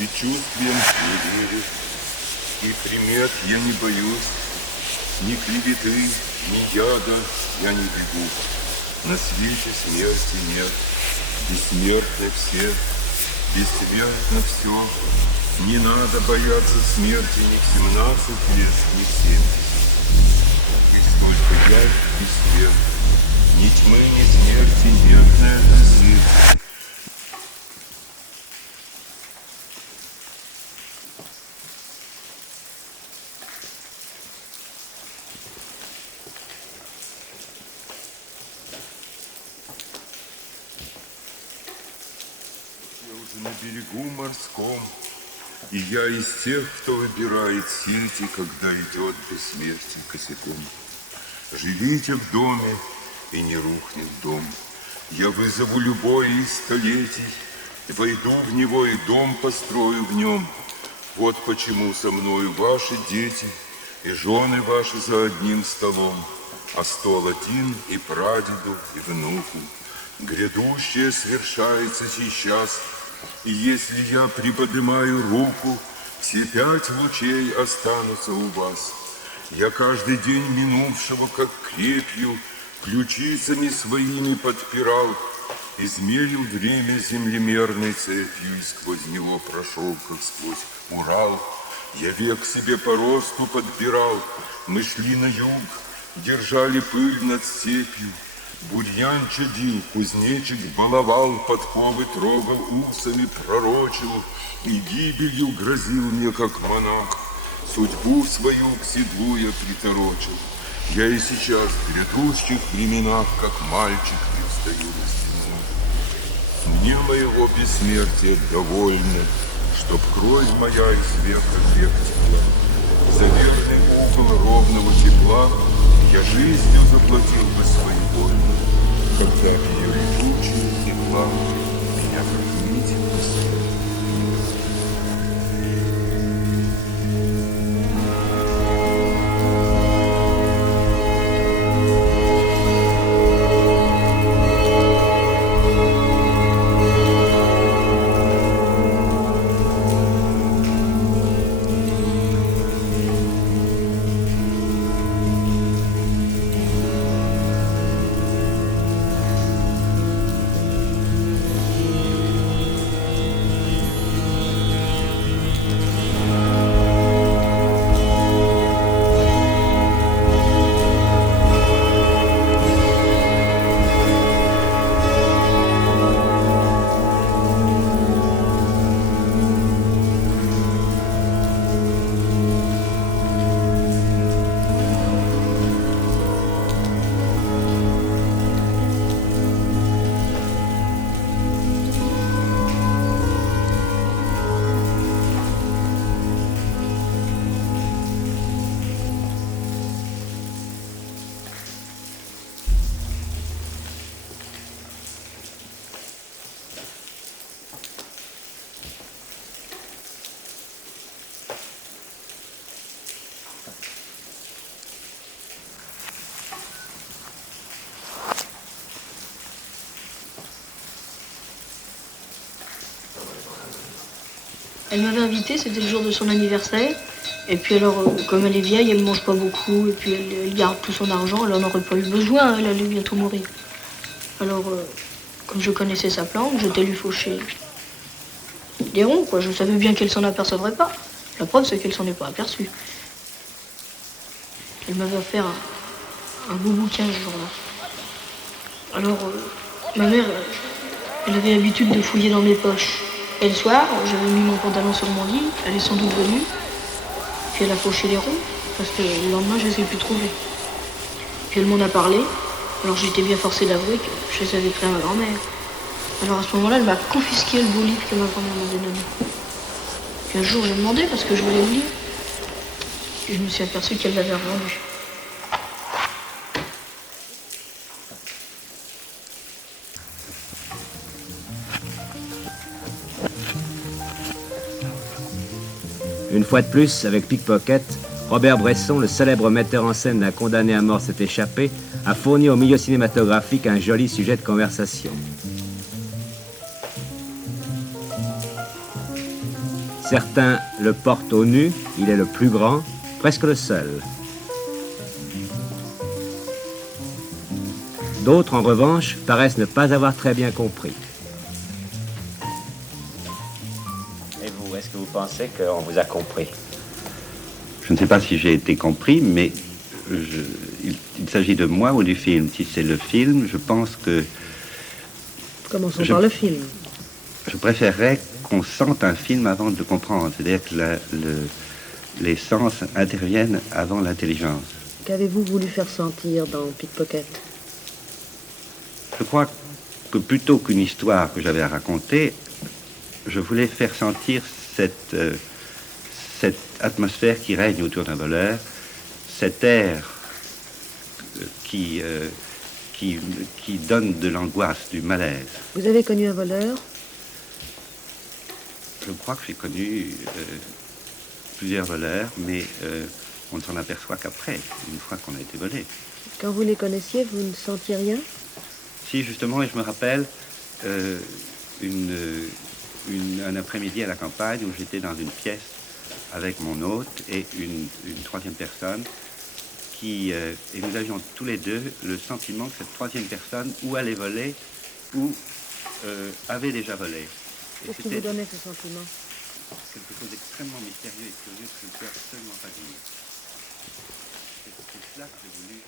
предчувствием не верю, и примет я не боюсь, ни клеветы, ни яда я не бегу. На свете смерти нет, бессмертны все, бессмертно все. Не надо бояться смерти ни в 17 лет, ни в 70. Есть только я и свет, ни тьмы, ни смерти нет на этом свете. На берегу морском, и я из тех, кто выбирает сети, когда идет бессмертие косяком. Живите в доме, и не рухнет дом. Я вызову любое из столетий, войду в него и дом построю в нем. Вот почему со мною ваши дети и жены ваши за одним столом, а стол один и прадеду, и внуку. Грядущее свершается сейчас. И если я приподнимаю руку, все 5 лучей останутся у вас. Я каждый день минувшего, как крепью, ключицами своими подпирал, измерил время землемерной цепью и сквозь него прошел, как сквозь Урал. Я век себе по росту подбирал, мы шли на юг, держали пыль над степью. Бурьян чадил, кузнечик баловал, подковы трогал, усами пророчил и гибелью грозил мне, как монах. Судьбу свою к седлу я приторочил. Я и сейчас в грядущих временах, как мальчик, предстаю на стену. Мне моего бессмертия довольно, чтоб кровь моя из века в век текла. За верный угол ровного тепла я жизнью заплатил бы своевольно, когда ее летучая текла меня как нить посадила. Elle m'avait invité, c'était le jour de son anniversaire. Et puis alors, comme elle est vieille, elle ne mange pas beaucoup. Et puis elle garde tout son argent. Elle n'en aurait pas eu besoin, elle allait bientôt mourir. Alors, comme je connaissais sa plante, j'étais lui faucher des ronds, quoi. Je savais bien qu'elle s'en apercevrait pas. La preuve, c'est qu'elle s'en est pas aperçue. Elle m'avait offert un beau bouquin ce jour-là. Alors, ma mère, elle avait l'habitude de fouiller dans mes poches. Et le soir, j'avais mis mon pantalon sur mon lit, elle est sans doute venue, puis elle a fauché les ronds, parce que le lendemain, je ne les ai plus trouvés. Puis elle m'en a parlé, alors j'étais bien forcée d'avouer que je les avais pris à ma grand-mère. Alors à ce moment-là, elle m'a confisqué le beau livre que ma grand-mère m'avait donné. Puis un jour, j'ai demandé parce que je voulais le lire, et je me suis aperçue qu'elle l'avait revendu. Une fois de plus, avec Pickpocket, Robert Bresson, le célèbre metteur en scène d'un condamné à mort s'est échappé, a fourni au milieu cinématographique un joli sujet de conversation. Certains le portent au nu, il est le plus grand, presque le seul. D'autres, en revanche, paraissent ne pas avoir très bien compris. Et vous, est-ce que vous pensez qu'on vous a compris? Je ne sais pas si j'ai été compris, mais il s'agit de moi ou du film. Si c'est le film, je pense que... Commençons par le film. Je préférerais qu'on sente un film avant de le comprendre. C'est-à-dire que les sens interviennent avant l'intelligence. Qu'avez-vous voulu faire sentir dans Pickpocket? Je crois que plutôt qu'une histoire que j'avais à raconter, je voulais faire sentir cette atmosphère qui règne autour d'un voleur, cet air qui donne de l'angoisse, du malaise. Vous avez connu un voleur? Je crois que j'ai connu plusieurs voleurs, mais on ne s'en aperçoit qu'après, une fois qu'on a été volé. Quand vous les connaissiez, vous ne sentiez rien? Si, justement, et je me rappelle un après-midi à la campagne où j'étais dans une pièce avec mon hôte et une troisième personne et nous avions tous les deux le sentiment que cette troisième personne ou allait voler ou avait déjà volé. Qu'est-ce qui vous donnait ce sentiment? Quelque chose d'extrêmement mystérieux et curieux que je ne peux absolument pas dire. C'est cela que j'ai voulu